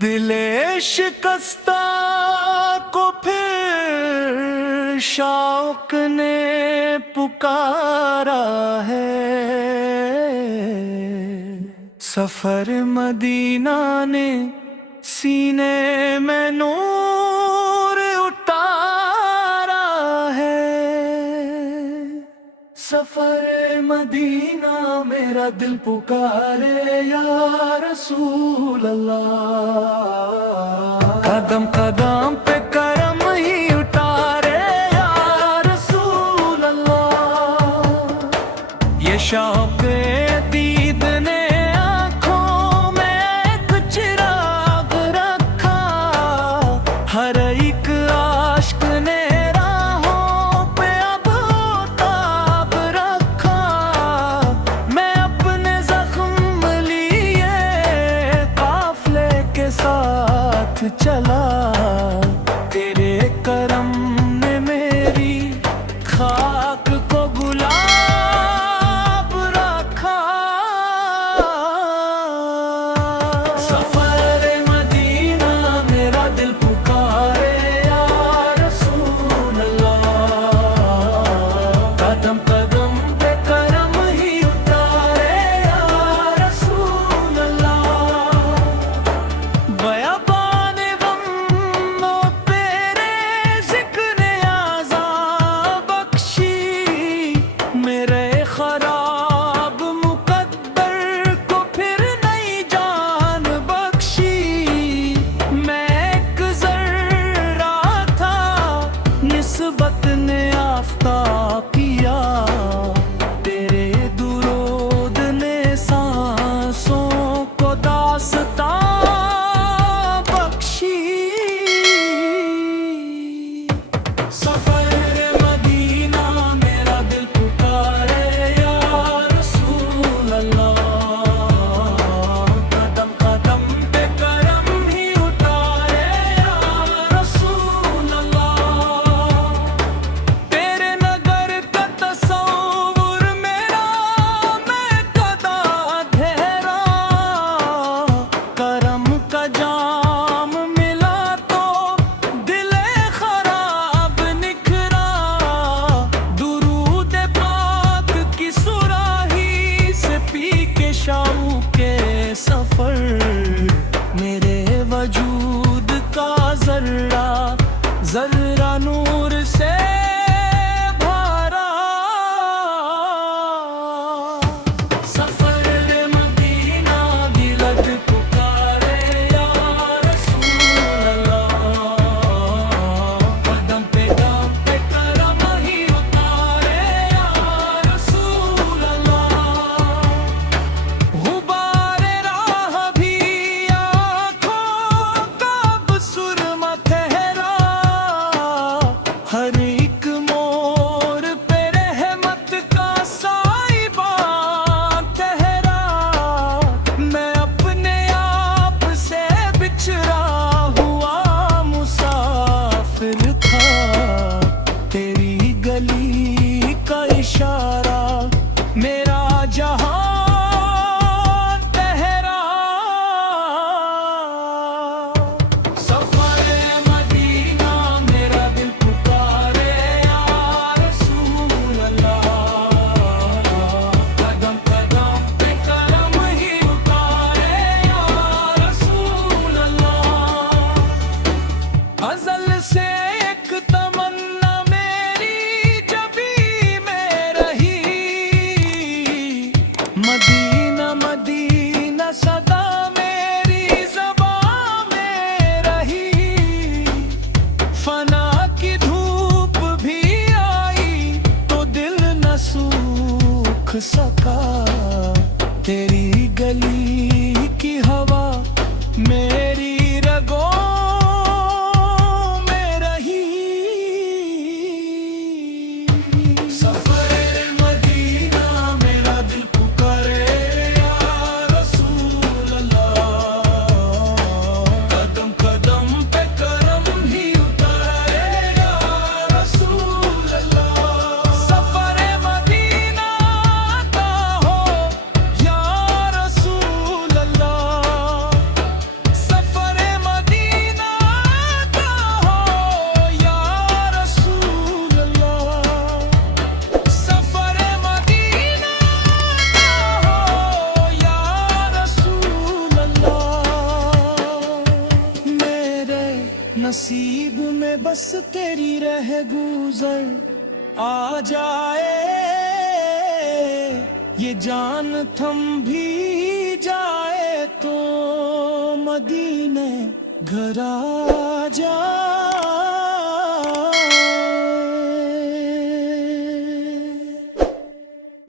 दिले शिकस्ता को फिर शौक ने पुकारा है। सफर मदीना ने सीने में नूर उतारा है। सफर मदीना मेरा दिल पुकारे या रसूल अल्लाह। कदम कदम पे करम ही उतारे या रसूल अल्लाह। ये शौक दीद ने आँखों में एक चिराग रखा। हर एक आशिक ने राहों पे अब ताब रखा। मैं अपने जख्म लिए काफले के साथ चला। तेरे करम ने मेरी खाक को गुलाब रखा। सफर मदीना मेरा दिल पुकारे या रसूल अल्लाह। कदम कदम पे करम ही उतारे या रसूल अल्लाह। बयाबान गम तेरे जिक्र आज़ा बख्शी। मेरे खराब मुकद्दर को फिर नई जान बख्शी। मैं एक ज़र्रा था निस्बत ने आफ़ताब किया। तेरे दुरूद ने सांसों को दास्तां बख्शी। सफर मदीना मेरा दिल पुकारे या रसूल अल्लाह। कदम कदम पे करम ही उतारे या रसूल अल्लाह। तेरे नगर का तस्वुर मेरा मैं कदा ठहरा। करम का जाम मिला तो दिले खराब निखरा। दुरूद पाक की सुराही से पी के शाऊ के सफर। मेरे वजूद का जर्रा जर्रा नूर से भरा। सफर मदीना दिल पुकारे या रसूल अल्लाह। कदम पे करम ही उतारे या रसूल अल्लाह। गुबारे राह भी आँखों का अब सुरमा ठहरा। हर एक मोर पे रहमत का साइबा ठहरा। मैं अपने आप से बिछड़ा हुआ मुसाफिर था। तेरी गली का इशारा मेरा जहां ठहरा। सफर मदीना मेरा दिल पुकारे या रसूल अल्लाह। कदम कदम पे करम ही उतारे या रसूल अल्लाह। अज़ल से एक तमन्ना मेरी जबी में रही। मदीना मदीना सदा मेरी ज़बां में रही। फना की धूप भी आई तो दिल न सूख सका। तेरी गली की हवा मेरी रगों में रही। बस तेरी रह गुजर आ जाए, ये जान थम भी जाए तो मदीने घर आ जाए।